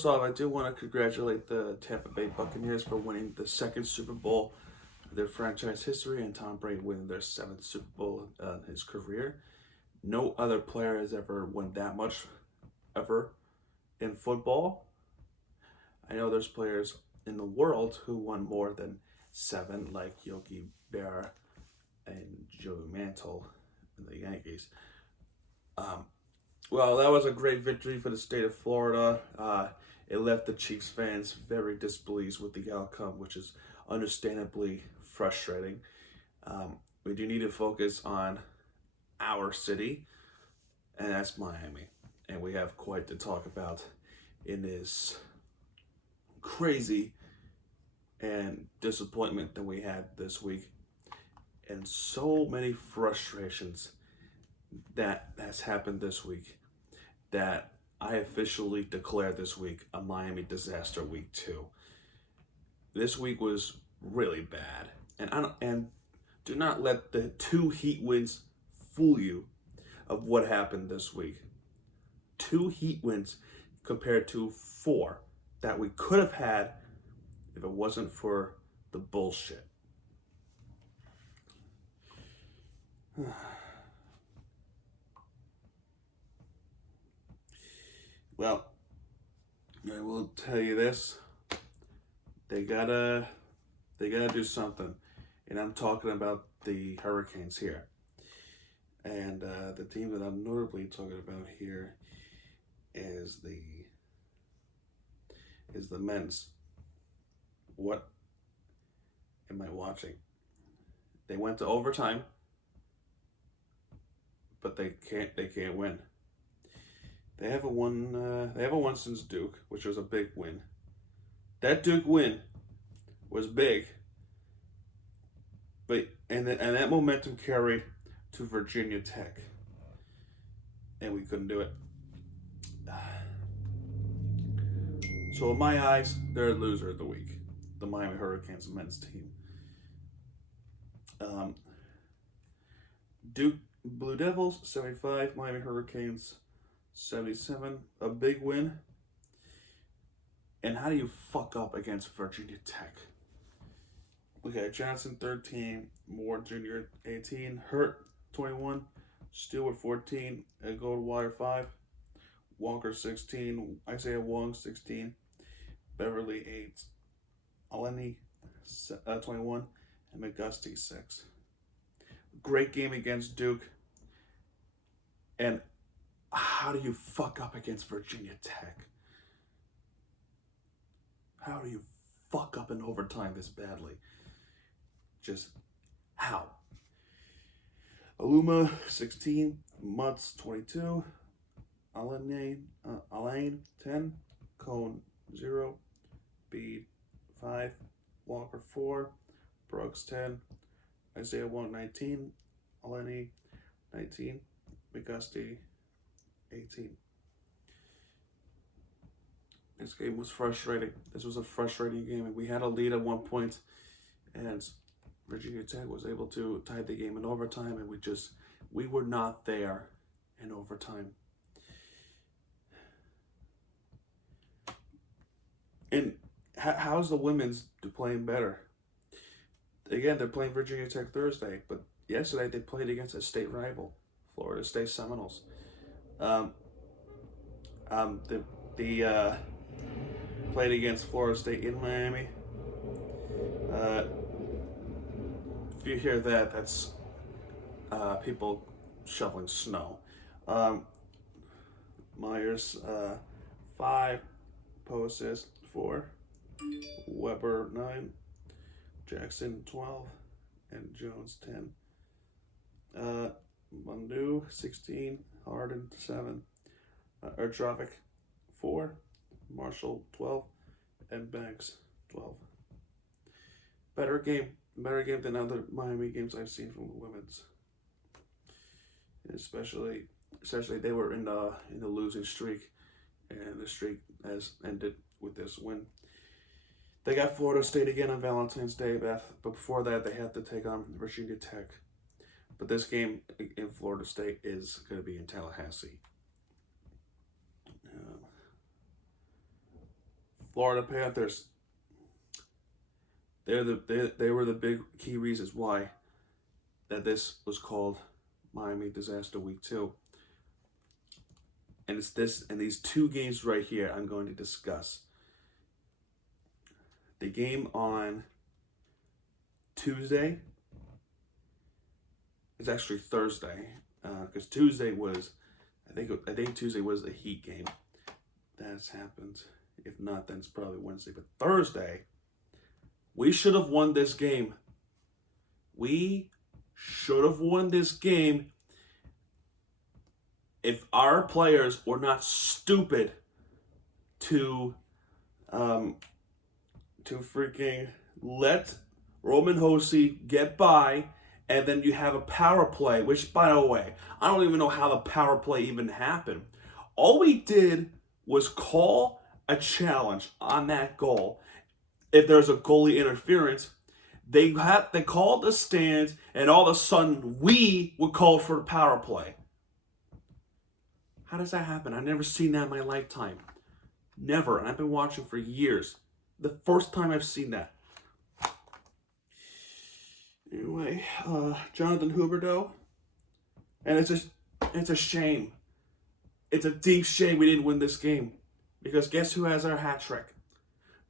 first off, I do want to congratulate the Tampa Bay Buccaneers for winning the second Super Bowl of their franchise history, and Tom Brady winning their seventh Super Bowl in his career. No other player has ever won that much ever in football. I know there's players in the world who won more than 7, like Yogi Berra and Joey Mantle in the Yankees. Well, that was a great victory for the state of Florida. It left the Chiefs fans very displeased with the outcome, which is understandably frustrating. We do need to focus on our city, and that's Miami. And we have quite to talk about in this crazy and disappointment that we had this week, and so many frustrations that has happened this week that I officially declared this week a Miami disaster week 2. This week was really bad, and do not let the 2 Heat wins fool you of what happened this week. 2 Heat wins compared to 4 that we could have had if it wasn't for the bullshit. Well, I will tell you this. They gotta do something. And I'm talking about the Hurricanes here. And the team that I'm notably talking about here is the men's. What am I watching? They went to overtime, but they can't win. They haven't won since Duke, which was a big win. That Duke win was big, but and that momentum carried to Virginia Tech, and we couldn't do it. So in my eyes, they're a loser of the week, the Miami Hurricanes men's team. Duke Blue Devils 75, Miami Hurricanes 77, a big win. And how do you fuck up against Virginia Tech? Okay, Johnson 13, Moore Jr. 18, Hurt 21, Stewart 14, Goldwater 5, Walker 16, Isaiah Wong 16, Beverly 8, Aleni 21, and McGusty 6. Great game against Duke. And how do you fuck up against Virginia Tech? How do you fuck up in overtime this badly? Just how? Aluma 16, Mutz 22, Alain 10, Cone 0, Bede 5, Walker 4, Brooks 10, Isaiah 1 19, Aleni 19, McGusty 18. This game was frustrating. This was a frustrating game, and we had a lead at one point, and Virginia Tech was able to tie the game in overtime, and we were not there in overtime. And how's the women's playing better? Again, they're playing Virginia Tech Thursday, but yesterday they played against a state rival, Florida State Seminoles. Played against Florida State in Miami. If you hear that, that's people shoveling snow. Myers 5, Poe assist 4, Weber 9, Jackson 12, and Jones 10. Mundu 16, Harden 7, Ertrovic 4, Marshall 12, and Banks 12. Better game than other Miami games I've seen from the women's. And especially they were in the losing streak, and the streak has ended with this win. They got Florida State again on Valentine's Day, but before that they had to take on Virginia Tech. But this game in Florida State is going to be in Tallahassee. Florida Panthers. They were the big key reasons why that this was called Miami Disaster Week 2. And it's this and these two games right here I'm going to discuss. The game on Tuesday is actually Thursday, because Tuesday was, I think Tuesday was the Heat game. That's happened. If not, then it's probably Wednesday. But Thursday, we should have won this game. We should have won this game if our players were not stupid to freaking let Roman Josi get by, and then you have a power play, which, by the way, I don't even know how the power play even happened. All we did was call a challenge on that goal. If there's a goalie interference, they called the stands, and all of a sudden we would call for the power play. How does that happen? I've never seen that in my lifetime. Never. And I've been watching for years. The first time I've seen that. Anyway, Jonathan Huberdeau. And it's a shame. It's a deep shame we didn't win this game. Because guess who has our hat trick?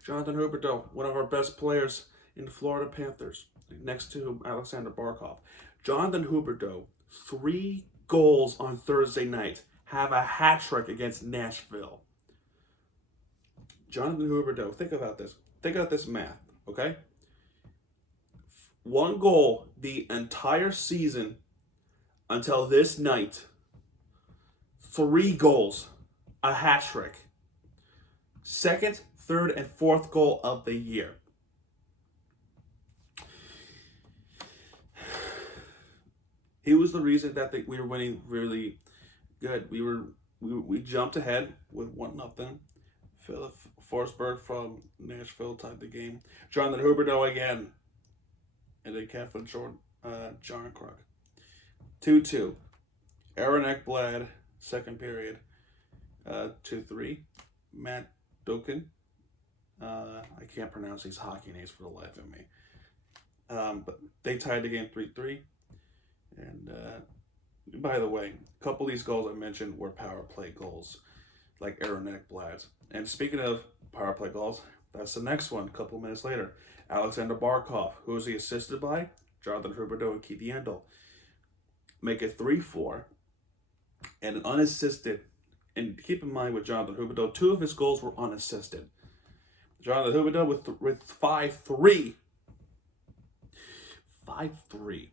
Jonathan Huberdeau, one of our best players in the Florida Panthers, next to Alexander Barkov. Jonathan Huberdeau, 3 goals on Thursday night, have a hat trick against Nashville. Jonathan Huberdeau, think about this. Think about this math, okay? 1 goal the entire season until this night. 3 goals, a hat trick. 2nd, 3rd, and 4th goal of the year. He was the reason that we were winning really good. We jumped ahead with 1-0. Philip Forsberg from Nashville tied the game. Jonathan Huberdeau again. And then Catherine John Krug. 2-2. Aaron Ekblad, second period. 2-3. Matt Doken. I can't pronounce these hockey names for the life of me. But they tied the game 3-3. And by the way, a couple of these goals I mentioned were power play goals, like Aaron Ekblad's. And speaking of power play goals, that's the next one, a couple of minutes later. Alexander Barkov, who was he assisted by? Jonathan Huberdeau and Keith Yandel. Make it 3-4. And an unassisted, and keep in mind with Jonathan Huberdeau, 2 of his goals were unassisted. Jonathan Huberdeau with 5-3. 5-3.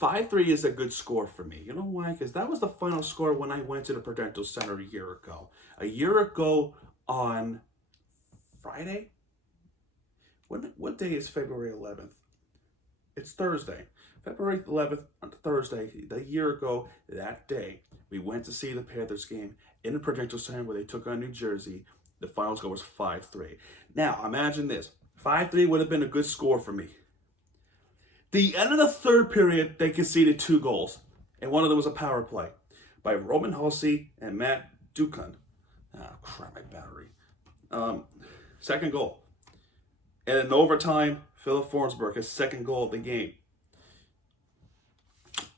5-3 is a good score for me. You know why? Because that was the final score when I went to the Prudential Center a year ago. A year ago on Friday? What day is February 11th? It's Thursday. February 11th on Thursday, a year ago, that day, we went to see the Panthers game in the Prudential Center where they took on New Jersey. The final score was 5-3. Now, imagine this. 5-3 would have been a good score for me. The end of the third period, they conceded 2 goals. And one of them was a power play by Roman Josi and Matt Dukan. Ah, crap, my battery. Second goal. And in overtime, Philip Forsberg, his second goal of the game.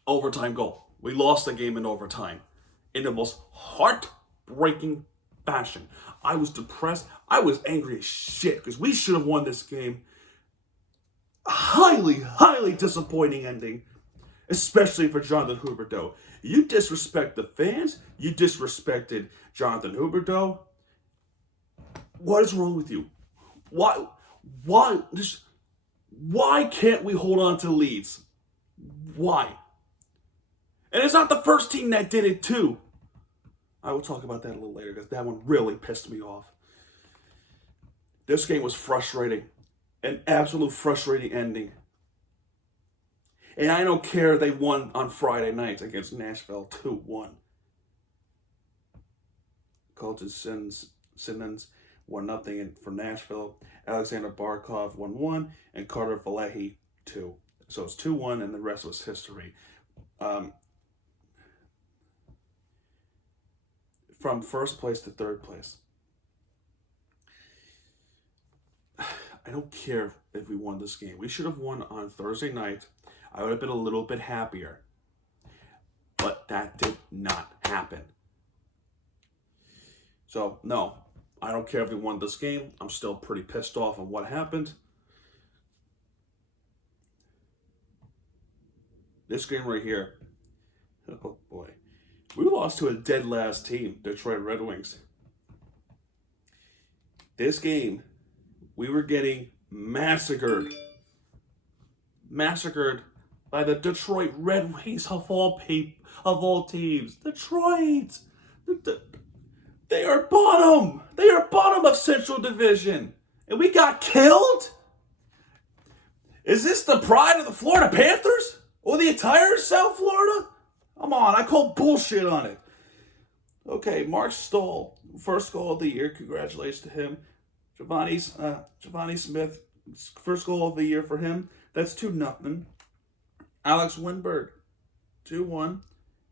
Overtime goal. We lost the game in overtime. In the most heartbreaking fashion. I was depressed. I was angry as shit because we should have won this game. Highly, highly disappointing ending. Especially for Jonathan Huberdeau. You disrespect the fans. You disrespected Jonathan Huberdeau. What is wrong with you? Why can't we hold on to leads? Why? And it's not the first team that did it too. I will talk about that a little later because that one really pissed me off. This game was frustrating. An absolute frustrating ending. And I don't care they won on Friday night against Nashville 2-1. Colton Simmons 1-0 for Nashville. Alexander Barkov 1-1 and Carter Verlehi 2. So it's 2-1 and the rest was history. From first place to third place. I don't care if we won this game. We should have won on Thursday night. I would have been a little bit happier. But that did not happen. So, no, I don't care if we won this game. I'm still pretty pissed off on what happened. This game right here, oh boy. We lost to a dead last team, Detroit Red Wings. This game, we were getting massacred. Massacred by the Detroit Red Wings of all teams. Detroit! They are bottom! They are bottom of Central Division! And we got killed? Is this the pride of the Florida Panthers? Or the entire South Florida? Come on, I call bullshit on it. Okay, Mark Stoll, first goal of the year. Congratulations to him. Giovanni Smith, first goal of the year for him. That's 2-0. Alex Winberg, 2-1.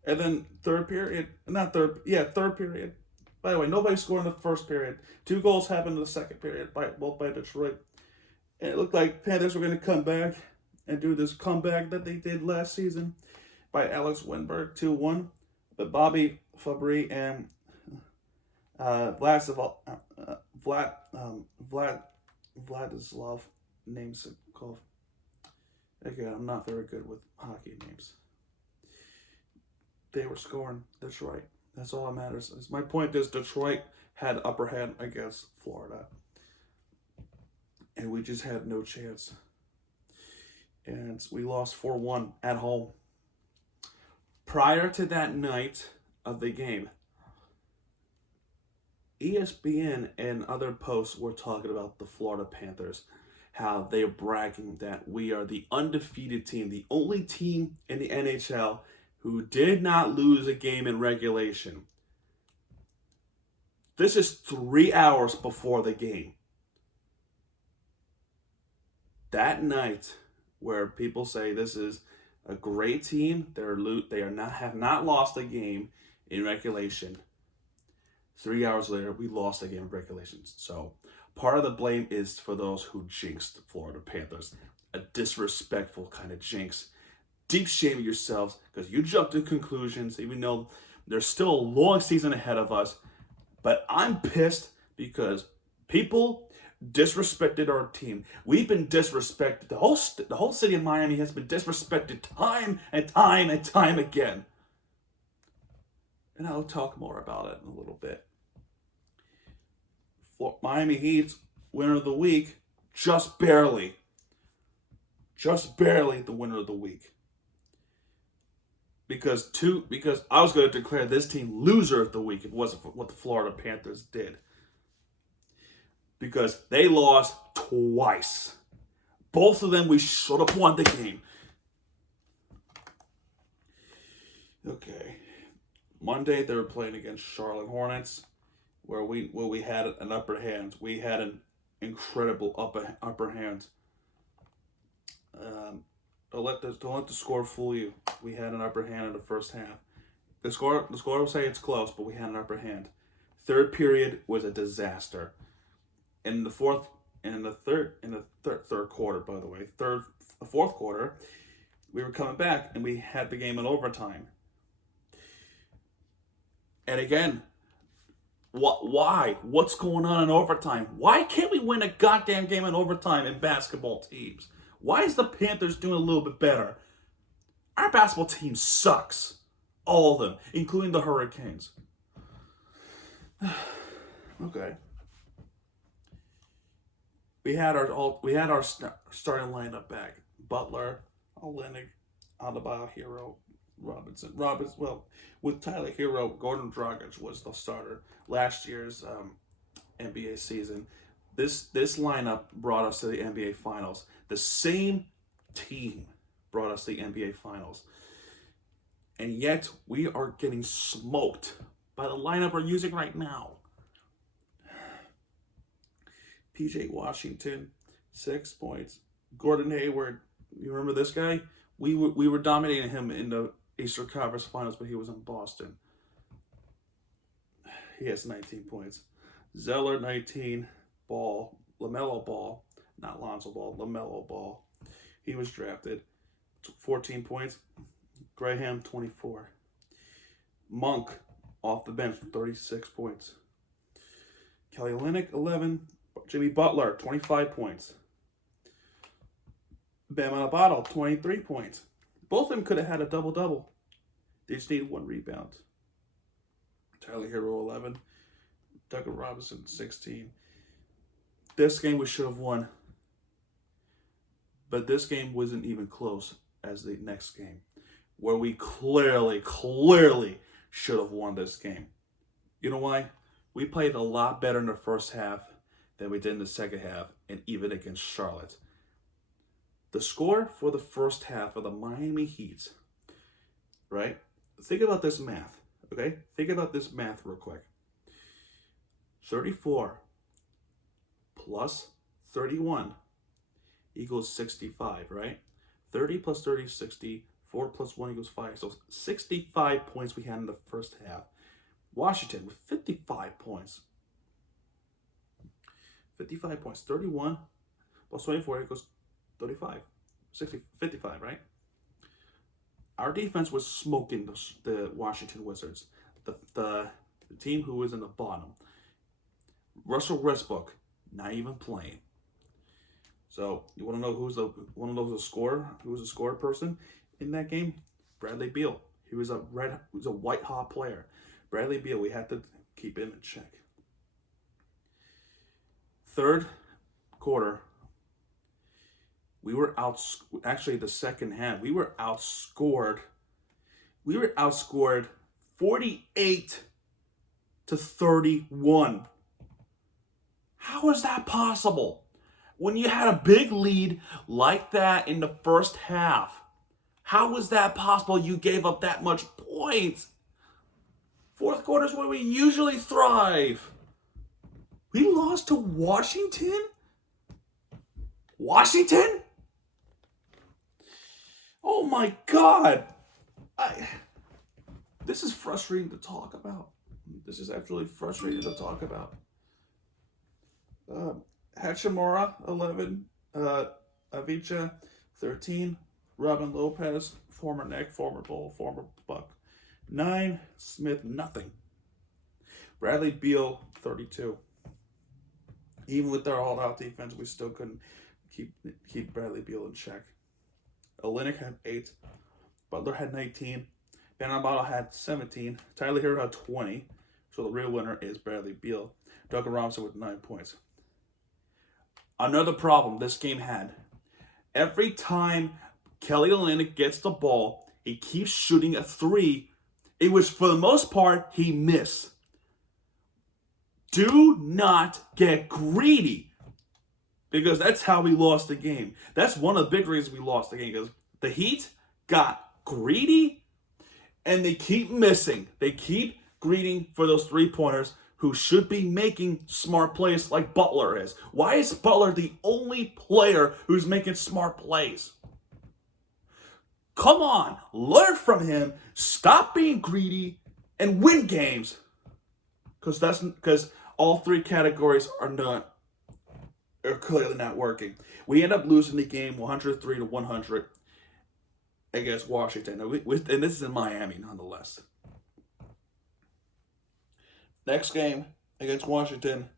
And then third period. By the way, nobody scored in the first period. 2 goals happened in the second period, both by Detroit. And it looked like Panthers were going to come back and do this comeback that they did last season by Alex Winberg, 2-1. But Bobby Fabry and Vladislav names called. Again, I'm not very good with hockey names. They were scoring Detroit. That's all that matters. My point is Detroit had upper hand against Florida. And we just had no chance. And we lost 4-1 at home. Prior to that night of the game, ESPN and other posts were talking about the Florida Panthers, how they're bragging that we are the undefeated team, the only team in the NHL who did not lose a game in regulation. This is 3 hours before the game. That night, where people say this is a great team, have not lost a game in regulation. 3 hours later, we lost a game in regulation. So part of the blame is for those who jinxed the Florida Panthers. A disrespectful kind of jinx. Deep shame yourselves because you jumped to conclusions, even though there's still a long season ahead of us. But I'm pissed because people disrespected our team. We've been disrespected. The whole city of Miami has been disrespected time and time and time again. And I'll talk more about it in a little bit. Miami Heat's winner of the week, just barely. Just barely the winner of the week. Because I was going to declare this team loser of the week if it wasn't for what the Florida Panthers did. Because they lost twice. Both of them, we should have won the game. Okay. Monday, they were playing against Charlotte Hornets, where we had an upper hand. We had an incredible upper hand. Don't let the score fool you. We had an upper hand in the first half. The score will say it's close, but we had an upper hand. Third period was a disaster. In the fourth quarter, by the way, fourth quarter, we were coming back and we had the game in overtime. And again, why? What's going on in overtime? Why can't we win a goddamn game in overtime in basketball teams? Why is the Panthers doing a little bit better? Our basketball team sucks. All of them, including the Hurricanes. Okay. We had our starting lineup back. Butler, Olenek, Adebayo, Hero, Robinson. With Tyler Hero, Gordon Dragic was the starter last year's NBA season. This lineup brought us to the NBA Finals. The same team brought us to the NBA Finals. And yet, we are getting smoked by the lineup we're using right now. PJ Washington, 6 points. Gordon Hayward, you remember this guy? We were dominating him in the Eastern Conference Finals, but he was in Boston. He has 19 points. Zeller, 19. LaMelo Ball, not Lonzo Ball, LaMelo Ball. He was drafted. 14 points. Graham, 24. Monk, off the bench, 36 points. Kelly Olynyk, 11. Jimmy Butler, 25 points. Bam Adebayo, 23 points. Both of them could have had a double-double. They just needed 1 rebound. Tyler Hero, 11. Duncan Robinson, 16. This game we should have won. But this game wasn't even close as the next game, where we clearly should have won this game. You know why? We played a lot better in the first half than we did in the second half, and even against Charlotte. The score for the first half of the Miami Heat, right? Think about this math, okay? Think about this math real quick. 34 plus 31 equals 65, right? 30 plus 30 is 60. 4 plus 1 equals 5. So 65 points we had in the first half. Washington with 55 points. 55 points. 31 plus 24 equals 35. 55, right? Our defense was smoking the Washington Wizards. The team who was in the bottom. Russell Westbrook, not even playing. So you want to know who's a scorer? Who was a scorer person in that game? Bradley Beal. He was a white hot player. Bradley Beal. We had to keep him in check. Third quarter, we were actually the second half. We were outscored. 48-31. How is that possible? When you had a big lead like that in the first half, how was that possible? You gave up that much points. Fourth quarter is where we usually thrive. We lost to Washington? Washington? Oh my God. This is frustrating to talk about. This is absolutely frustrating to talk about. Hachimura, 11. Avicii, 13. Robin Lopez, former Knick, former Bull, former Buck, 9. Smith, nothing. Bradley Beal, 32. Even with their all-out defense, we still couldn't keep Bradley Beal in check. Olynyk had 8. Butler had 19. Bam Adebayo had 17. Tyler Hero had 20. So the real winner is Bradley Beal. Duncan Robinson with 9 points. Another problem this game had. Every time Kelly Olynyk gets the ball, he keeps shooting a 3. It was, for the most part, he missed. Do not get greedy, because that's how we lost the game. That's one of the big reasons we lost the game, because the Heat got greedy, and they keep missing. They keep greeting for those 3-pointers who should be making smart plays like Butler is. Why is Butler the only player who's making smart plays? Come on, learn from him, stop being greedy, and win games. Because all 3 categories are clearly not working. We end up losing the game 103-100 against Washington. And this is in Miami, nonetheless. Next game against Washington,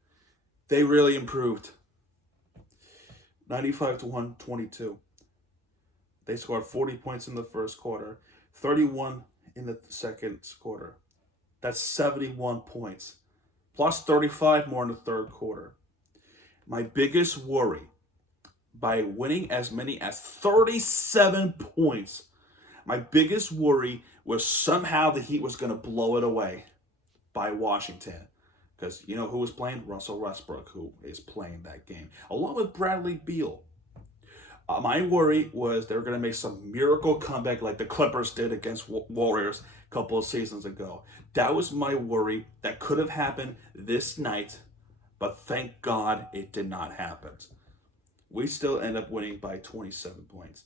they really improved. 95-122. They scored 40 points in the first quarter, 31 in the second quarter. That's 71 points, plus 35 more in the third quarter. My biggest worry, by winning as many as 37 points, my biggest worry was somehow the Heat was going to blow it away by Washington. Because you know who was playing? Russell Westbrook, who is playing that game, along with Bradley Beal. My worry was they were going to make some miracle comeback like the Clippers did against Warriors a couple of seasons ago. That was my worry. That could have happened this night, but thank God it did not happen. We still end up winning by 27 points.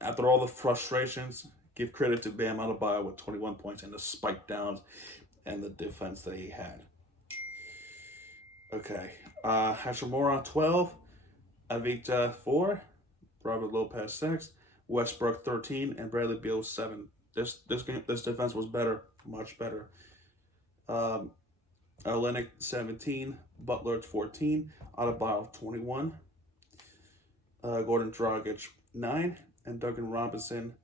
After all the frustrations, give credit to Bam Adebayo with 21 points and the spike downs and the defense that he had. Okay. Hashimura 12, Avita 4, Robert Lopez 6, Westbrook 13, and Bradley Beal 7. This defense was better, much better. Um, Olenek 17, Butler 14, Adebayo 21, Gordon Dragic 9, and Duncan Robinson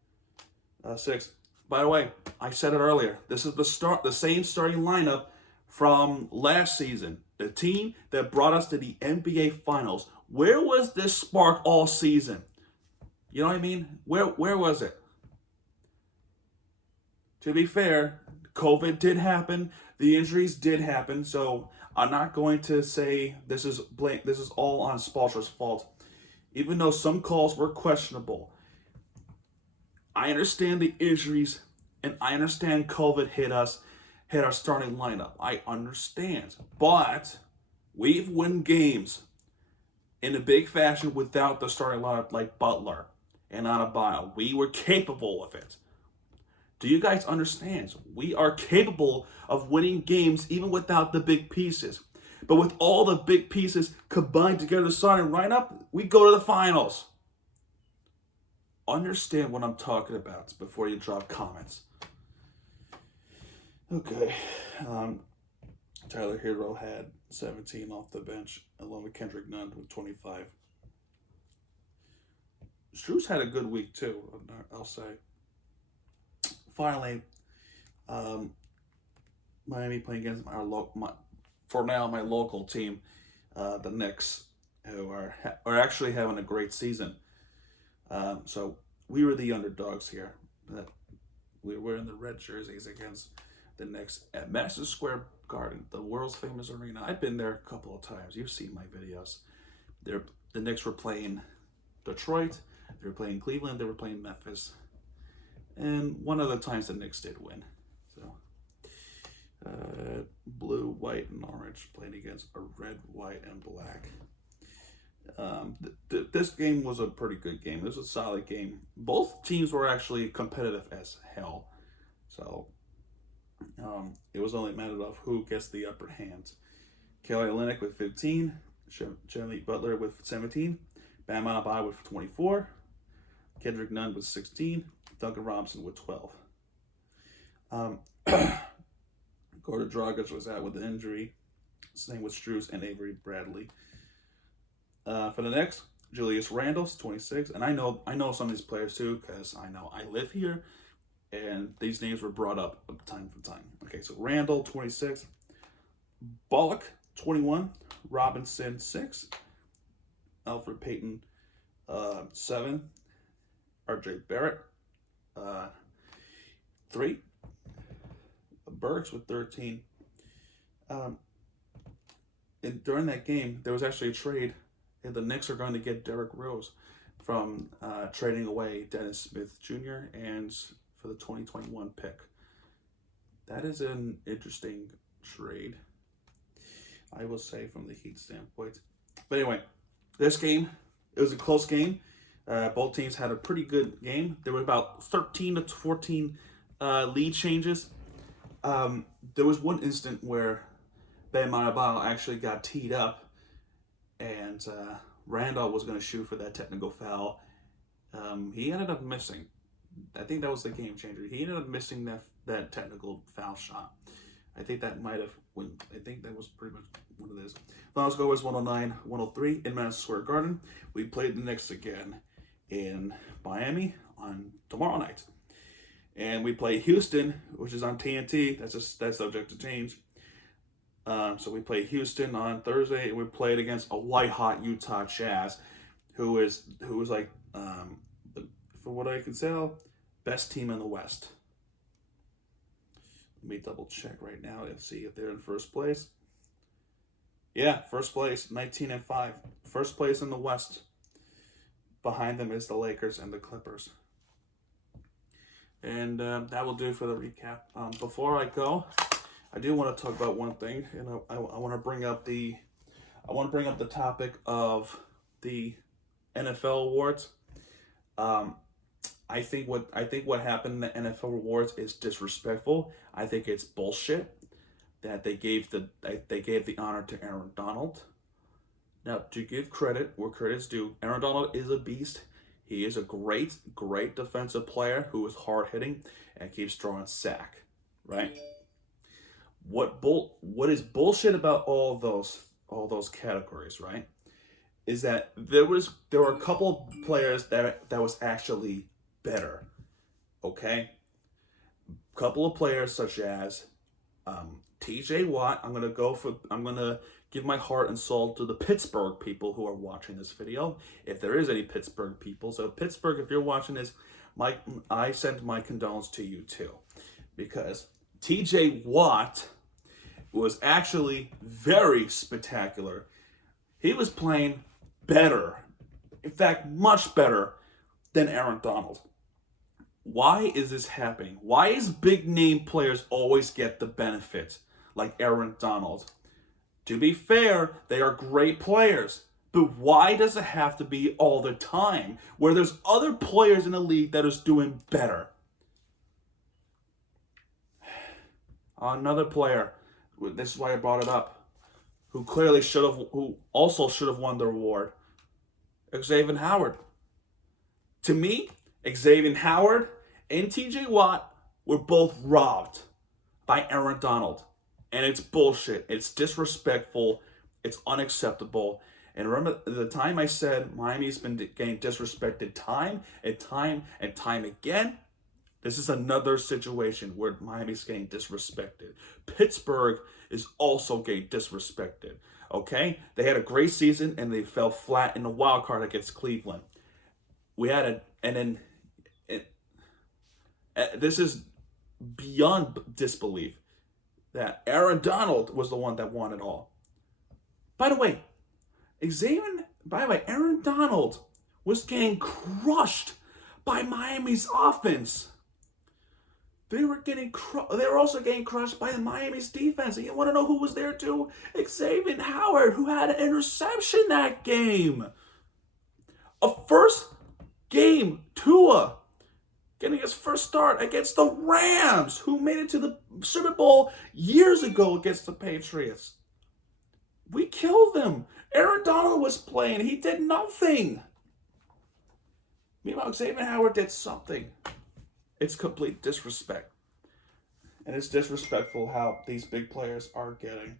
6. By the way, I said it earlier. This is the same starting lineup from last season. The team that brought us to the NBA Finals. Where was this spark all season? You know what I mean? Where was it? To be fair, COVID did happen. The injuries did happen. So I'm not going to say this is all on Spoelstra's fault. Even though some calls were questionable. I understand the injuries, and I understand COVID hit our starting lineup. I understand. But we've won games in a big fashion without the starting lineup like Butler and Adebayo. We were capable of it. Do you guys understand? We are capable of winning games even without the big pieces. But with all the big pieces combined together, starting lineup, we go to the finals. Understand what I'm talking about before you drop comments. Okay. Tyler Hero had 17 off the bench, along with Kendrick Nunn with 25. Strus had a good week too, I'll say. Finally, Miami playing against my local team, the Knicks, who are actually having a great season. So we were the underdogs here. We were in the red jerseys against the Knicks at Madison Square Garden, the world's famous arena. I've been there a couple of times. You've seen my videos. The Knicks were playing Detroit. They were playing Cleveland. They were playing Memphis. And one of the times the Knicks did win. So, blue, white, and orange playing against a red, white, and black. This game was a pretty good game. It was a solid game. Both teams were actually competitive as hell. So, it was only a matter of who gets the upper hand. Kelly Olynyk with 15, Jimmy Butler with 17, Bam Adebayo with 24, Kendrick Nunn with 16, Duncan Robinson with 12. Gordon Dragic was out with an injury. Same with Strus and Avery Bradley. For the next, Julius Randle's 26, and I know some of these players too because I live here, and these names were brought up time from time. Okay, so Randle 26, Bullock 21, Robinson 6, Alfred Payton 7, RJ Barrett 3, Burks with 13. And during that game, there was actually a trade. And the Knicks are going to get Derrick Rose from trading away Dennis Smith Jr. and for the 2021 pick. That is an interesting trade, I will say, from the Heat standpoint. But anyway, this game, it was a close game. Both teams had a pretty good game. There were about 13 to 14 lead changes. There was one instant where Bam Adebayo actually got teed up, and Randall was going to shoot for that technical foul. He ended up missing. I think that was the game changer. He ended up missing that technical foul shot. I think that might have I think that was pretty much what it is. Final score was 109-103 in Madison Square Garden. We played the Knicks again in Miami on tomorrow night. And we play Houston, which is on TNT. That's subject to change. So we play Houston on Thursday, and we played against a white-hot Utah Jazz, who was like, for what I can tell, best team in the West. Let me double check right now and see if they're in first place. Yeah, first place, 19-5. First place in the West. Behind them is the Lakers and the Clippers. And that will do for the recap. Before I go, I do want to talk about one thing, and I want to bring up the topic of the NFL awards. I think what happened in the NFL awards is disrespectful. I think it's bullshit. that they gave the honor to Aaron Donald. Now, to give credit where credit's due, Aaron Donald is a beast. He is a great defensive player who is hard hitting and keeps drawing sack, right? What is bullshit about all those categories, right? Is that there were a couple of players that was actually better, okay? Couple of players such as T.J. Watt. I'm gonna give my heart and soul to the Pittsburgh people who are watching this video, if there is any Pittsburgh people. So Pittsburgh, if you're watching this, I send my condolences to you too, because T.J. Watt was actually very spectacular. He was playing better, in fact, much better than Aaron Donald. Why is this happening? Why is big name players always get the benefit, like Aaron Donald? To be fair, they are great players, but why does it have to be all the time where there's other players in the league that is doing better? Another player, this is why I brought it up, who also should have won the award, Xavier Howard. To me, Xavier Howard and T.J. Watt were both robbed by Aaron Donald. And it's bullshit. It's disrespectful. It's unacceptable. And remember the time I said Miami's been getting disrespected time and time again? This is another situation where Miami's getting disrespected. Pittsburgh is also getting disrespected. Okay? They had a great season and they fell flat in the wild card against Cleveland. This is beyond disbelief that Aaron Donald was the one that won it all. By the way, Aaron Donald was getting crushed by Miami's offense. They were also getting crushed by Miami's defense. And you want to know who was there too? Xavier Howard, who had an interception that game. A first game, Tua getting his first start against the Rams, who made it to the Super Bowl years ago against the Patriots. We killed them. Aaron Donald was playing. He did nothing. Meanwhile, Xavier Howard did something. It's complete disrespect. And it's disrespectful how these big players are getting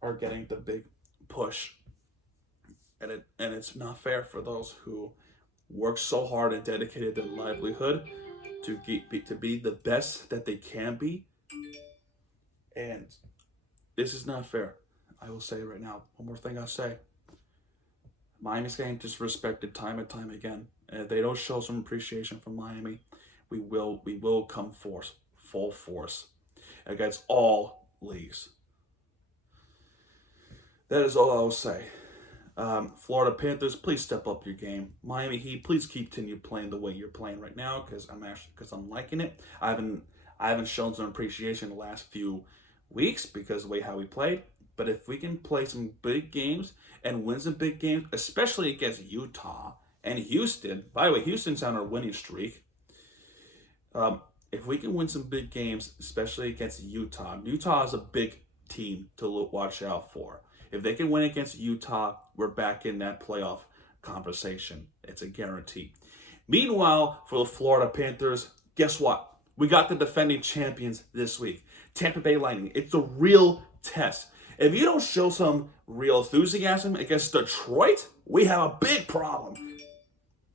the big push. And it's not fair for those who work so hard and dedicated their livelihood to be the best that they can be. And this is not fair. I will say right now, one more thing I'll say. Miami's getting disrespected time and time again. And if they don't show some appreciation from Miami, we will come full force against all leagues. That is all I will say. Florida Panthers, please step up your game. Miami Heat, please continue playing the way you're playing right now, because I'm liking it. I haven't shown some appreciation the last few weeks because of the way how we played. But if we can play some big games and win some big games, especially against Utah and Houston. By the way, Houston's on a winning streak. If we can win some big games, especially against Utah is a big team to watch out for. If they can win against Utah, we're back in that playoff conversation. It's a guarantee. Meanwhile, for the Florida Panthers, guess what? We got the defending champions this week. Tampa Bay Lightning. It's a real test. If you don't show some real enthusiasm against Detroit, we have a big problem.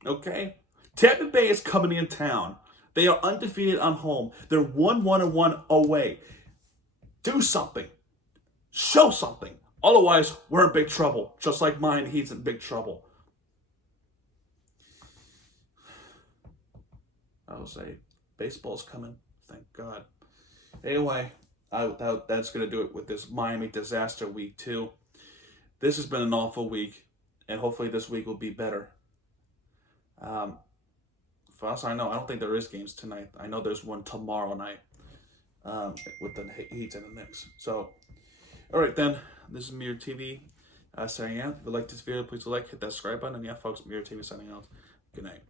Okay? Tampa Bay is coming in town. They are undefeated on home. They're 1-1 away. Do something. Show something. Otherwise, we're in big trouble. Just like Miami Heat's in big trouble. I will say, baseball's coming. Thank God. Anyway, that's going to do it with this Miami disaster week 2. This has been an awful week, and hopefully this week will be better. For us, I don't think there is games tonight. I know there's one tomorrow night with the Heat in the mix. So, all right then. This is Mirror TV signing out. If you like this video, please hit that subscribe button. And yeah, folks, Mirror TV signing out. Good night.